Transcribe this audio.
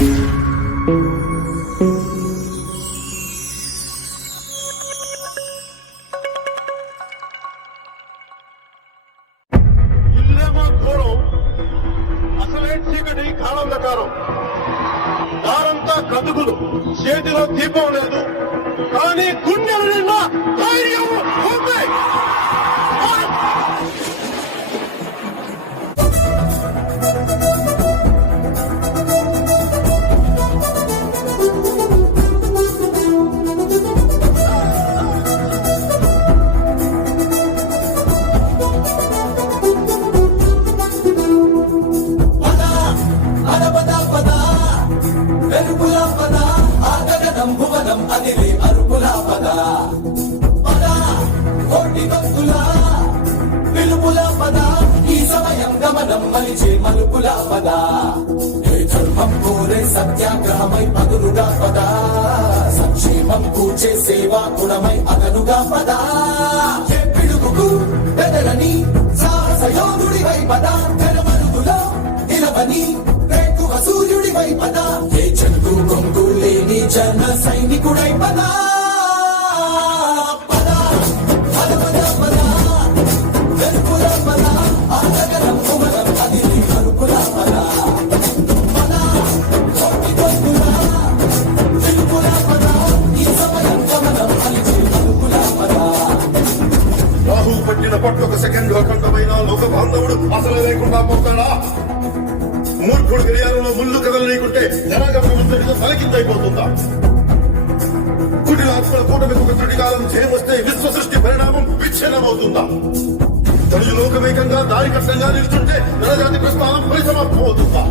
ఇల్లేమో దూరం, అసలే చీకటి కాలంధకారం, దారంతా కదుగులు, చేతిలో దీపం లేదు, కానీ గుండెల నిండా ధైర్యం ఉంది. సత్యాగ్రహమై పదులుగా పదా, సంక్షేమం కూర్చే సేవా గుణమై అదనుగా పదా, పిడుగుకు బెదరని సాహసయోధుడివై పదా, తెరమరుగులో నిలవని రేకువ సూర్యుడివై పదా, ఏ చెట్టు కొంగు లేని జన సైనికుడై పదా. పట్టిన పట్టు ఒక సెకండ్ అఖండమైన లోక బాంధవుడు అసలు లేకుండా పోతాడా? మూర్ఖుడు గడియారంలో ముళ్ళు కథలు లేకుంటే జనాగమనంతో తలకిందైపోతుందా? కుటిలాత్మల కూటమికి ఒక త్రుటికాలం చేయవస్తే విశ్వ సృష్టి పరిణామం విచ్ఛిన్నమవుతుందా? తొలి లోకమేకంగా దారి కష్టంగా నిలుచుంటే నరజాతి ప్రస్థానం పరిసమాప్తమవుతుందా?